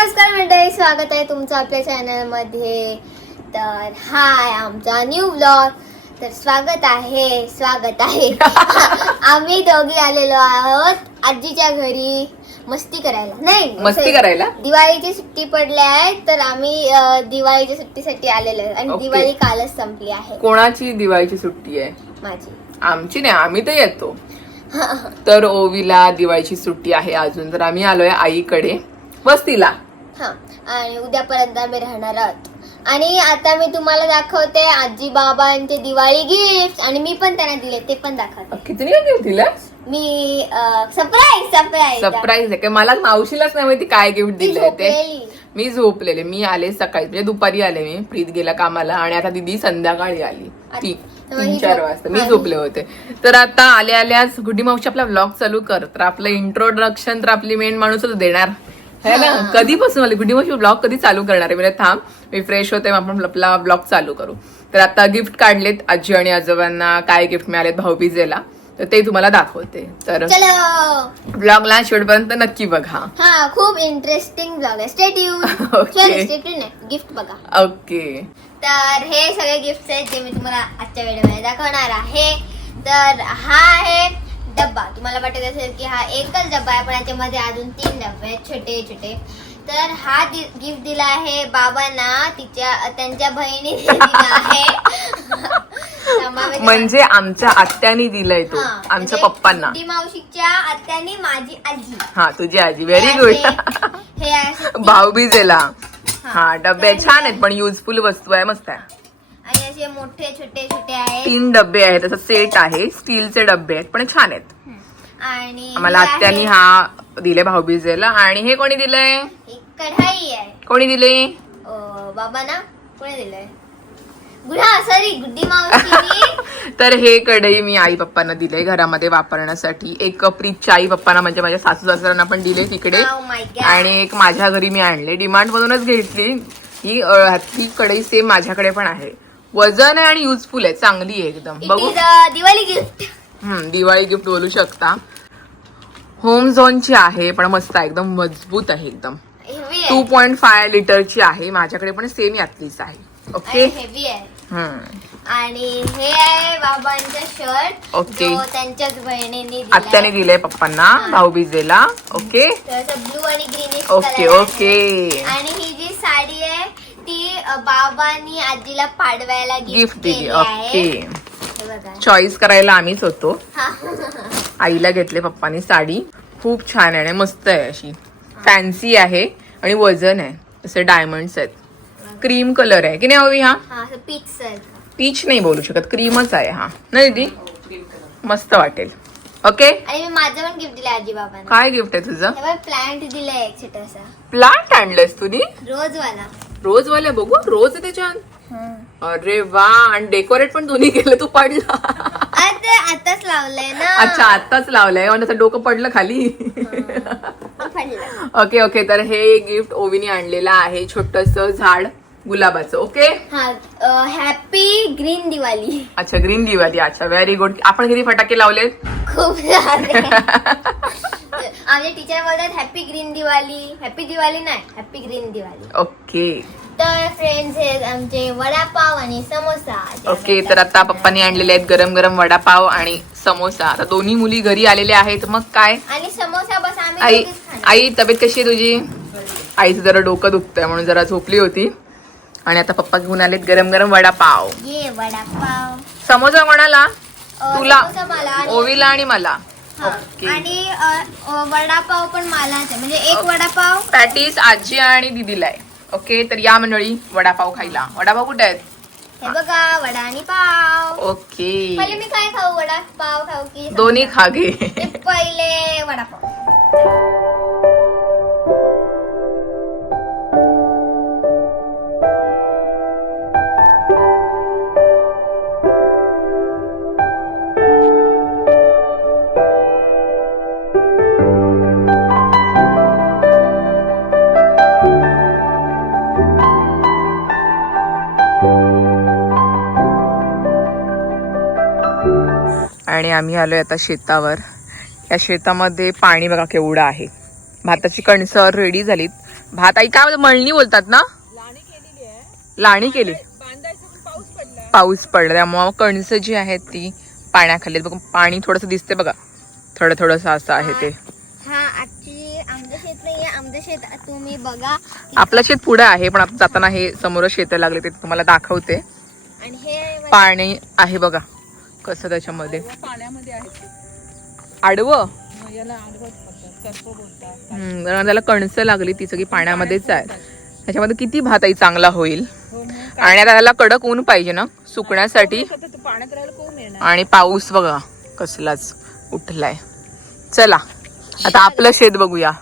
नमस्कार मंडळी, स्वागत आहे तुमचं आपल्या चॅनल मध्ये. तर हाय आमचा न्यू व्लॉग. तर स्वागत आहे आम्ही दोघी आलेलो आहोत आजीच्या घरी मस्ती करायला. दिवाळीची सुट्टी पडली आहे तर आम्ही दिवाळीच्या सुट्टीसाठी आलेलो आहे आणि दिवाळी कालच संपली आहे. कोणाची दिवाळीची सुट्टी आहे? माझी. आमची नाही, आम्ही तर येतो. तर ओवीला दिवाळीची सुट्टी आहे अजून, तर आम्ही आलोय आईकडे वस्तीला. आणि उद्यापर्यंत आम्ही राहणार आहोत. आणि आता मी तुम्हाला दाखवते आजी बाबांचे दिवाळी गिफ्ट आणि मी पण त्यांना दिले ते पण दाखवते. किती गिफ्ट दिलंस? मी सरप्राईज आहे. मला मावशीलाच नाही माहिती काय गिफ्ट दिलंय ते. मी झोपलेले, मी आले सकाळी, म्हणजे दुपारी आले, मी प्रीत गेला कामाला आणि आता दीदी संध्याकाळी आली 3-4 वाजता. मी झोपले होते. तर आता आल्याच गुड्डी मावशी आपला व्लॉग चालू कर. तर आपलं इंट्रोडक्शन तर आपली मेन माणूसच देणार है ना. कधीपासून आली गुड्डी मावशी व्लॉग कधी चालू करणार आहे? म्हणजे थांब, मी फ्रेश होते, आपण आपला व्लॉग चालू करू. तर आता गिफ्ट काढलेत आजी आणि आजोबांना. काय गिफ्ट मिळालेत भाऊबीजेला तर ते तुम्हाला दाखवते. तर ब्लॉगला शेवटपर्यंत नक्की बघा. खूप इंटरेस्टिंग ब्लॉग आहे. Stay tune. गिफ्ट बघा. ओके. तर हे सगळे गिफ्ट आहेत जे मी तुम्हाला आजच्या व्हिडिओमध्ये दाखवणार आहे. तर हा आहे डब्बा. तुम्हाला वाटत असेल की हा एकच डब्बा आहे, पण याच्यामध्ये अजून 3 डब्बे आहेत छोटे छोटे. तर हा गिफ्ट दिला आहे बाबांना, त्यांच्या बहिणी दिला आहे. म्हणजे आमच्या आत्यानी दिलाय तो, आमच्या पप्पांना. गुड्डी मावशीच्या आत्यानी माझी आजी. तुझी आजी. Very good. हे भाऊबीजेला डबे छान आहेत, पण युजफुल वस्तू आहे, मस्त आहे. आणि असे मोठे छोटे छोटे आहेत. 3 डबे आहेत, त्याचा सेट आहे, स्टीलचे डबे आहेत, पण छान आहेत. आणि आम्हाला आत्यानी हा दिले भाऊबीजेला. आणि हे कोणी दिलंय? कढाई आहे. कोणी दिले? बाबा ना. कोणी दिलंय? गुड्डी मावशी. तर हे कढई मी आई पप्पांना दिले घरामध्ये वापरण्यासाठी. एक प्रीतच्या आई पप्पांना, म्हणजे माझ्या सासू सासऱ्यांना पण दिले तिकडे. आणि एक माझ्या घरी मी आणले, डिमांड मधूनच घेतली. ही कढई सेम माझ्याकडे पण आहे. वजन आहे आणि युजफुल आहे, चांगली आहे एकदम. बघू. दिवाळी गिफ्ट. दिवाळी गिफ्ट बोलू शकता. होम झोनची आहे, पण मस्त आहे, एकदम मजबूत आहे एकदम. 2.5 लिटरची आहे. माझ्याकडे पण सेम यातलीच आहे. ओके. हेवी आहे. आणि हे आहे बाबांचं शर्ट. ओके. त्यांच्याच बहिणींनी आत्याने दिलंय पप्पांना भाऊबीजेला. ओके. ब्लू आणि ग्रीनिश. Okay okay. आणि ही जी साडी आहे ती बाबांनी आजीला पाडवायला गिफ्ट दिली. ओके. चॉईस करायला आम्हीच होतो. आईला घेतले पप्पानी साडी. खूप छान आहे आणि मस्त आहे, अशी फॅन्सी आहे आणि वजन आहे. असे डायमंड्स आहेत. क्रीम कलर आहे की नाही हवी? पीच नाही बोलू शकत, क्रीमच आहे हा. नाही दीदी, मस्त वाटेल. ओके. आणि मी माझं पण गिफ्ट दिलं आजी बाबांना. काय गिफ्ट आहे तुझं? प्लांट दिलाय एक छोटासा. प्लांट आणलंयस तुम्ही? रोजवाला बघू. रोज आहे त्याच्यात. अरे वा. आणि डेकोरेट पण दोन्ही केलं. तू पडला? आताच लावलंय ना. अच्छा, आताच लावलंय आणि त्याचं डोकं पडलं खाली. Okay okay. तर हे गिफ्ट ओवीने आणलेलं आहे, छोटस झाड गुलाबाचं. ओके. Happy green Diwali. अच्छा, ग्रीन दिवाळी. अच्छा, व्हेरी गुड. आपण किती फटाके लावलेत? खूप सारे. आमचे टीचर बोलतात happy green Diwali. Happy Diwali नाही, हॅपी ग्रीन दिवाळी. ओके. तर फ्रेंड्स, हे आमचे वडापाव आणि समोसा. ओके. तर आता पप्पांनी आणलेले आहेत गरम गरम वडापाव आणि समोसा. आता दोन्ही मुली घरी आलेल्या आहेत, मग काय. आणि समोसा बस आम्ही. आई तब्येत कशी आहे तुझी? आईचं जरा डोकं दुखतंय म्हणून जरा झोपली होती. आणि आता पप्पा घेऊन आलेत गरम गरम वडापाव. ये वडापाव. समोसा कोणाला? तुला, मला, ओवीला आणि मला. ओके. आणि वडापाव पण मलाच आहे, म्हणजे एक वडापाव. पॅटीस आजी आणि दीदीला आहे. ओके. तर या मंडळी वडापाव खायला. वडापाव कुठे आहेत? हे बघा, वडा आणि पाव. ओके. पहिले मी काय खाऊ? वडापाव खाऊ की दोन्ही खा घे. पहिले वडापाव. आणि आम्ही आलोय आता शेतावर. या शेतामध्ये पाणी बघा केवढं आहे. भाताची कणसं रेडी झालीत. भात आई काय मळणी बोलतात ना, लाणी केली, पाऊस पडला त्यामुळे कणसं जी आहेत ती पाण्याखाली बघ, पाणी थोडस दिसते बघा, थोडस असं आहे ते. हा ऍक्च्युली आमचं शेत नाहीये, आमचं शेत तुम्ही बघा, आपलं शेत पुढे आहे पण आता जाताना हे समोर शेत लागले ते तुम्हाला दाखवते. आणि हे पाणी आहे बघा कसं त्याच्यामध्ये, पाण्यामध्ये आहे आडवं याला आडवत सर्प बोलतात. त्याला कणसं लागली ती सगळी पाण्यामध्येच आहे. त्याच्यामध्ये किती भाताई चांगला होईल. आणि आता त्याला कडक ऊन पाहिजे ना सुकण्यासाठी, पाण्यात राहायला कोण येणार. आणि पाऊस बघा कसलाच उठलाय. चला आता आपलं शेत बघूया.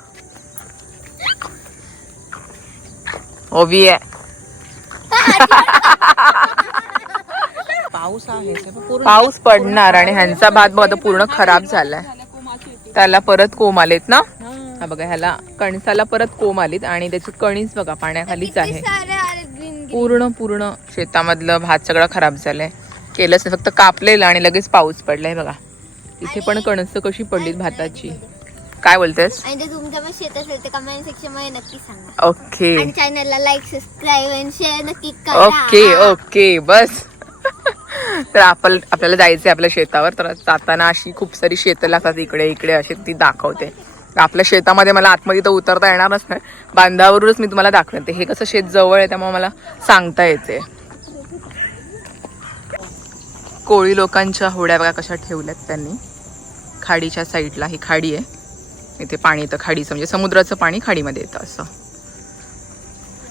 ओबी आहे, पाऊस आहे पाऊस पडणार आणि ह्यांचा भात बघा पूर्ण खराब झालाय. त्याला परत कोंब आलेत ना, हा बघा ह्याला कणसाला परत कोंब आलीत आणि त्याची कणीस बघा पाण्याखालीच आहे. पूर्ण शेतामधलं भात सगळं खराब झालंय. केलंच नाही, फक्त कापलेलं आणि लगेच पाऊस पडलाय बघा. इथे पण कणसं कशी पडलीत भाताची. काय बोलतेस? आणि जर तुमच्या पण शेत असेल तर कमेंट सेक्शन मध्ये नक्की सांगा. ओके आणि चॅनलला लाईक, सबस्क्राईब आणि शेअर नक्की करा. ओके बस. तर आपल्याला जायचंय आपल्या शेतावर. तर जाताना अशी खूप सारी शेतं लागतात इकडे अशी ती दाखवते. आपल्या शेतामध्ये मला आतमध्ये तर उतरता येणारच नाही, बांधावरूनच मी तुम्हाला दाखवते. हे कसं शेत जवळ आहे त्यामुळे मला सांगता येते. कोळी लोकांच्या होड्या बघा कशा ठेवल्यात त्यांनी खाडीच्या साईडला. ही खाडी आहे, इथे पाणी येतं खाडीचं, म्हणजे समुद्राचं पाणी खाडीमध्ये येतं असं.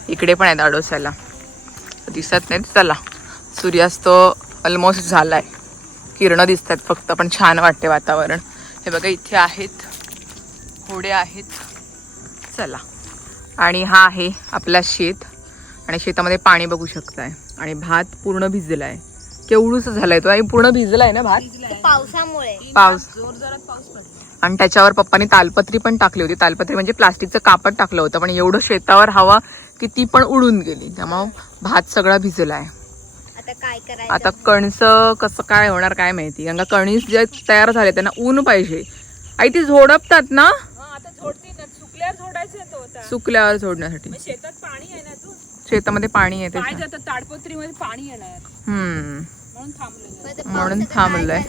इकडे पण आहेत आडोस्याला, दिसत नाहीत. चला सूर्यास्त ऑलमोस्ट झालाय, किरण दिसतात फक्त, पण छान वाटते वातावरण. हे बघा इथे आहेत होडे आहेत. चला, आणि हा आहे आपला शेत आणि शेतामध्ये पाणी बघू शकताय. आणि भात पूर्ण भिजलाय, केवढूस झालाय तो. आणि पूर्ण भिजलाय ना भात पावसामुळे. पाऊस जोरदारात पाऊस पडला. आणि त्याच्यावर पप्पानी तालपत्री पण टाकली होती. तालपत्री म्हणजे प्लास्टिकचं कापड टाकलं होतं, पण एवढं शेतावर हवा की ती पण उडून गेली, त्यामुळे भात सगळा भिजलाय. आता काय करायचं? आता कणस कसं काय होणार काय माहिती, कारण का कणीस जे तयार झाले त्यांना ऊन पाहिजे. आई ती झोडपतात ना, आता झोडती ना, सुकल्यावर झोडायचं तो आता. सुकल्यावर झोडण्यासाठी. मग शेतात पाणी आहे ना, तू शेतामध्ये पाणी येते पाय जातात, ताडपत्रीमध्ये पाणी येणार म्हणून थांबलं. म्हणून थांबलंय.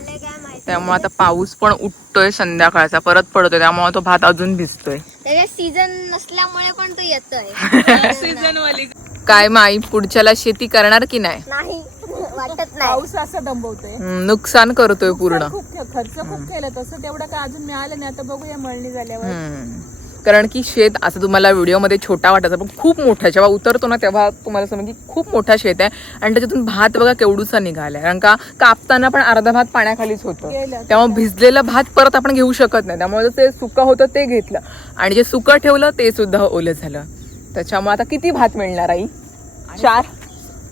त्यामुळे आता पाऊस पण उठतोय संध्याकाळचा, परत पडतोय, त्यामुळे तो भात अजून भिजतोय. त्याच्या सीझन नसल्यामुळे पण तो येतोय. सीझन वाली. काय माई पुढच्याला शेती करणार की नाही? नाही वाटत नाही. पाऊस असं दंबवतोय, नुकसान करतोय पूर्ण. खूप खर्च खूप केला, तसं तेवढं काय अजून मिळालं नाही. आता बघूया मळणी झाल्यावर. कारण की शेत असं तुम्हाला व्हिडिओमध्ये छोटा वाटायचा, पण खूप मोठा जेव्हा उतरतो ना तेव्हा तुम्हाला समज की खूप मोठा शेत आहे. आणि त्याच्यातून भात बघा केवढूसा निघालाय, कारण का कापताना पण अर्धा भात पाण्याखालीच होतं, त्यामुळे भिजलेला भात परत आपण घेऊ शकत नाही. त्यामुळे ते सुकं होतं ते घेतलं, आणि जे सुकं ठेवलं ते सुद्धा ओलं झालं. त्याच्यामुळे आता किती भात मिळणार आई? 4.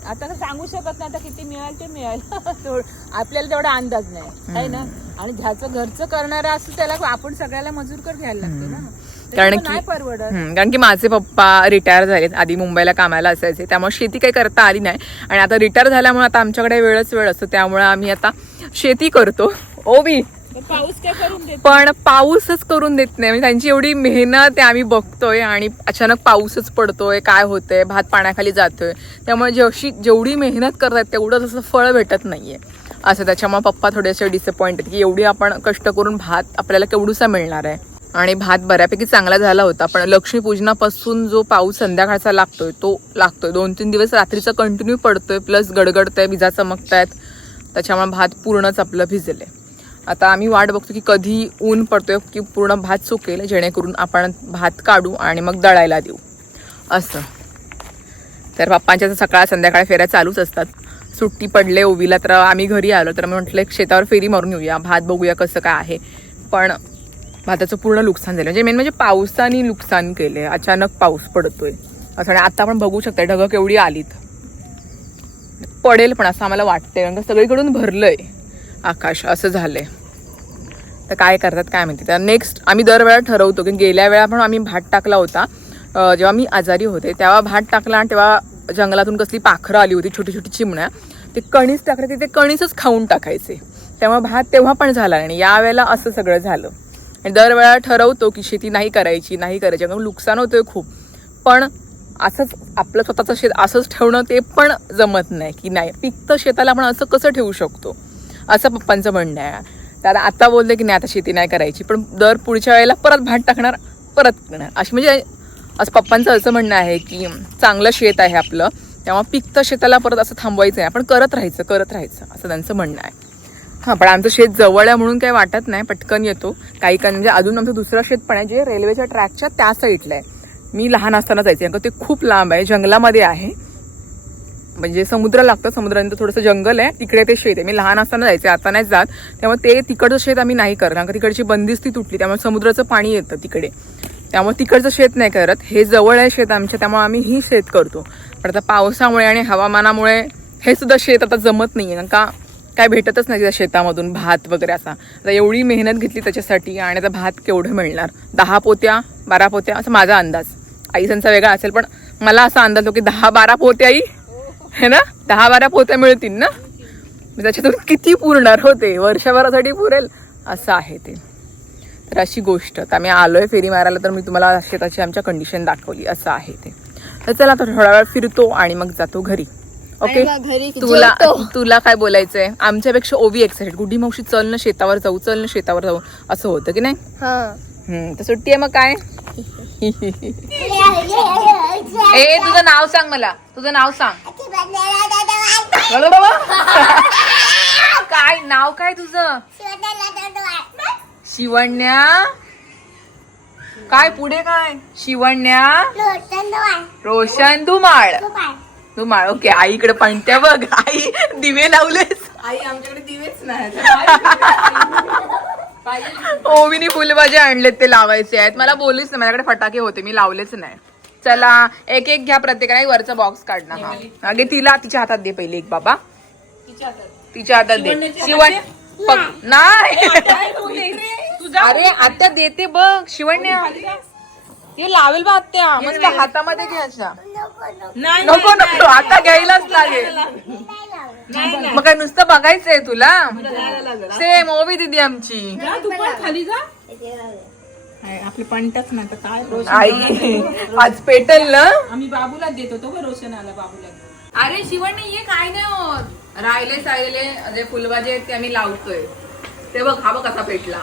आता सांगू शकत नाही आता किती मिळेल ते मिळेल. आपल्याला तेवढा अंदाज नाही आहे ना. आणि ज्याचं घरचं करणारं असं त्याला आपण सगळ्याला मजूर कर घ्यायला लागते ना, कारण नाही परवडत. कारण की माझे पप्पा रिटायर झालेत, आधी मुंबईला कामाला असायचे, त्यामुळे शेती काही करता आली नाही. आणि आता रिटायर झाल्यामुळे आता आमच्याकडे वेळ असतो, त्यामुळे आम्ही आता शेती करतो. ओबी पाऊस काय करून देत, पण पाऊसच करून देत नाही. म्हणजे त्यांची एवढी मेहनत आम्ही बघतोय आणि अचानक पाऊसच पडतोय, काय होतंय, भात पाण्याखाली जातोय. त्यामुळे जेवढी मेहनत करतात तेवढं तसं फळ भेटत नाहीये असं. त्याच्यामुळे पप्पा थोडेसे डिसअपॉइंट आहेत की एवढी आपण कष्ट करून भात आपल्याला केवढूसा मिळणार आहे. आणि भात बऱ्यापैकी चांगला झाला होता, पण लक्ष्मीपूजनापासून जो पाऊस संध्याकाळचा लागतोय तो लागतोय. 2-3 दिवस रात्रीचा कंटिन्यू पडतोय, प्लस गडगडतंय, विजा चमकतायत, त्याच्यामुळे भात पूर्णच आपलं भिजले. आता आम्ही वाट बघतो की कधी ऊन पडतोय की पूर्ण भात सुकेल, जेणेकरून आपण भात काढू आणि मग दळायला देऊ असं. तर पप्पांच्या सकाळ संध्याकाळ फेऱ्या चालूच असतात. सुट्टी पडले ओवीला तर आम्ही घरी आलो, तर मी म्हटलं एक शेतावर फेरी मारून येऊया, भात बघूया कसं काय आहे. पण भाताचं पूर्ण नुकसान झालं, म्हणजे मेन म्हणजे पावसाने नुकसान केले. अचानक पाऊस पडतोय असं, आणि आता आपण बघू शकता ढगं केवढी आलीत, पडेल पण असं आम्हाला वाटतंय, कारण का सगळीकडून भरलंय आकाश असं झालंय. तर काय करतात काय माहिती. तर नेक्स्ट आम्ही दरवेळा ठरवतो की गेल्या वेळा पण आम्ही भात टाकला होता जेव्हा मी आजारी होते, तेव्हा भात टाकला आणि तेव्हा जंगलातून कसली पाखरं आली होती, छोटी छोटी चिमण्या, ते कणीस टाकले की ते कणीसच खाऊन टाकायचे, त्यामुळे भात तेव्हा पण झाला. आणि यावेळेला असं सगळं झालं. आणि दरवेळा ठरवतो की शेती नाही करायची, कारण नुकसान होतोय खूप, पण असंच आपलं स्वतःचं शेत असंच ठेवणं ते पण जमत नाही, की नाही पिकतं शेताला आपण असं कसं ठेवू शकतो, असं पप्पांचं म्हणणं आहे. तर आता बोलले की नाही आता शेती नाही करायची, पण दर पुढच्या वेळेला परत भात टाकणार, परत करणार अशी, म्हणजे असं पप्पांचं असं म्हणणं आहे की चांगलं शेत आहे आपलं, तेव्हा पिकतं शेताला परत असं थांबवायचं नाही, आपण करत राहायचं असं त्यांचं म्हणणं आहे. हां, पण आमचं शेत जवळ आहे म्हणून काही वाटत नाही, पटकन येतो. काही म्हणजे अजून आमचं दुसरं शेत पण आहे जे रेल्वेच्या ट्रॅकच्या त्या साईडला आहे. मी लहान असताना जायचे, कारण ते खूप लांब आहे, जंगलामध्ये आहे, म्हणजे समुद्र लागतं, समुद्रानंतर थोडंसं जंगल आहे, तिकडे ते शेत आहे. मी लहान असताना जायचे, आता नाही जात. त्यामुळे ते तिकडचं शेत आम्ही नाही करत, कारण तिकडची बंदिस्ती तुटली, त्यामुळे समुद्राचं पाणी येतं तिकडे, त्यामुळे तिकडचं शेत नाही करत. हे जवळ आहे शेत आमच्या, त्यामुळे आम्ही ही शेत करतो. पण आता पावसामुळे आणि हवामानामुळे हे सुद्धा शेत आता जमत नाही आहे, कारण का काय भेटतच नाही त्या शेतामधून भात वगैरे असा. आता एवढी मेहनत घेतली त्याच्यासाठी आणि आता भात केवढं मिळणार, 10 पोत्या 12 पोत्या असं माझा अंदाज, आई त्यांचा वेगळा असेल, पण मला असा अंदाज होतो की 10-12 पोत्याही है ना, 10-12 पोत्या मिळतील ना, त्याच्यातून किती पुरणार होते, वर्षभरासाठी पुरेल असं आहे ते. तर अशी गोष्ट. तर आम्ही आलोय फेरी मारायला, तर मी तुम्हाला शेताची आमच्या कंडिशन दाखवली, असं आहे ते. तर चला आता थोडा वेळ फिरतो आणि मग जातो घरी. ओके, तुला काय बोलायचंय? आमच्यापेक्षा ओवी एक्साइटेड, गुड्डी मावशी चल ना शेतावर जाऊ, चल ना शेतावर जाऊ, असं होतं की नाही? तर सुट्टी आहे मग काय. ए तुझं नाव सांग, मला तुझं नाव सांग. काय नाव, काय तुझं? शिवण्या. काय पुढे काय? शिवण्या रोशन धुमाळ. धुमाळ, ओके. आईकडे पणत्या बघ, आई दिवे लावलेस. आई आमच्याकडे दिवेच नाही. ओवीनी फुलभाज्या आणलेत, ते लावायचे आहेत. मला बोललीच नाही, माझ्याकडे फटाके होते, मी लावलेच नाही. चला एक एक घ्या प्रत्येकाने, वरचा बॉक्स काढणार. अगे तिला तिच्या हातात दे पहिले एक, बाबा तिच्या हातात दे. शिवण नाही, अरे आत्या देते बघ, शिवण्या ते लावेल बा आत्या, मस्त हातामध्ये घ्यायच्या. नको नको, आता घ्यायलाच लागेल. मग काय नुसतं बघायचंय तुला? सेम ओवी दिदी आमची. खाली जा, आपले पंटच नाही तर काय. आई आज पेटल ना. आम्ही बाबूला देत होतो ग, रोशनाला बाबूला. अरे शिवण्णी ये, काय नाही होत. राहिले जे फुलभाजी आहेत ते आम्ही लावतोय, ते बघ, हा बघ कसा पेटला.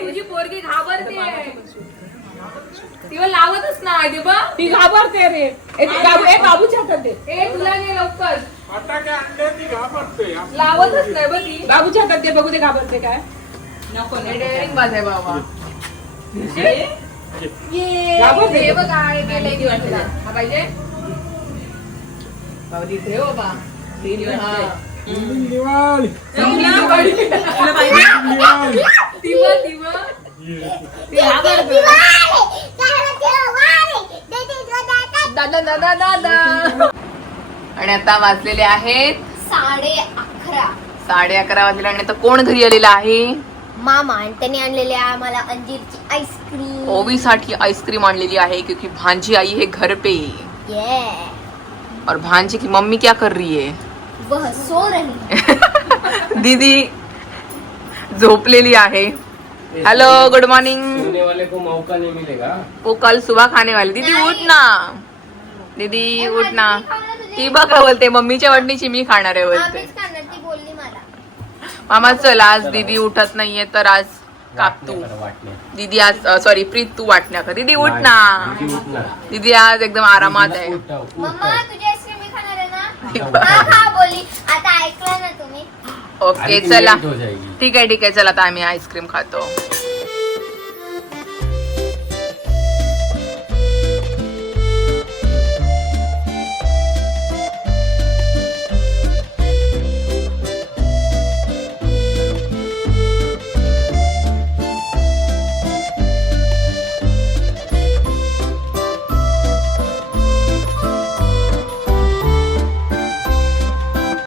तुझी पोरगी घाबरते, तिला लावतच नाही, बघ ती घाबरते रे. बाबूच्या हातात दे. तुला घे लवकर, लावतच नाही बघ ती. बाबूच्या हातात दे, बघू दे घाबरते काय. नको डेअरिंग बाज आहे बाबा. घाबरते बघ काय केलंय, हा पाहिजे इथे बाबा. दादा दादा दादा. आणि आता वाजलेले आहेत 11:30. 11:30 वाजले आणि आता कोण घरी आलेला आहे? मामा, आणि त्यांनी आणलेली आहे आम्हाला अंजीरची आईस्क्रीम. ओवीसाठी आईस्क्रीम आणलेली आहे, क्योंकि भांजी आई है घर पे. और भांजी की मम्मी क्या कर रही है? वह सो रही. दीदी झोपलेली आहे. Hello, good morning. सोने वाले को मौका नहीं मिलेगा. वो कल सुबह खाने वाली. दीदी उठ ना, दीदी उठ ना. ती बघा बोलते मम्मीच्या वाटणीची मी खाणार आहे बोलते. ती बोलली मला. मामा चल, आज दीदी उठत नाहीये तर आज काप तू. दीदी आज सॉरी प्रीत, तू वाटण्या का. दीदी उठ ना, दीदी आज एकदम आरामात आहे. मम्मा तुझी आईस्क्रीम मी खाणार आहे ना. हा बोलली. आता ऐकलं ना तुम्ही. ओके चला, ठीक आहे चला, आता आम्ही आईस्क्रीम खातो.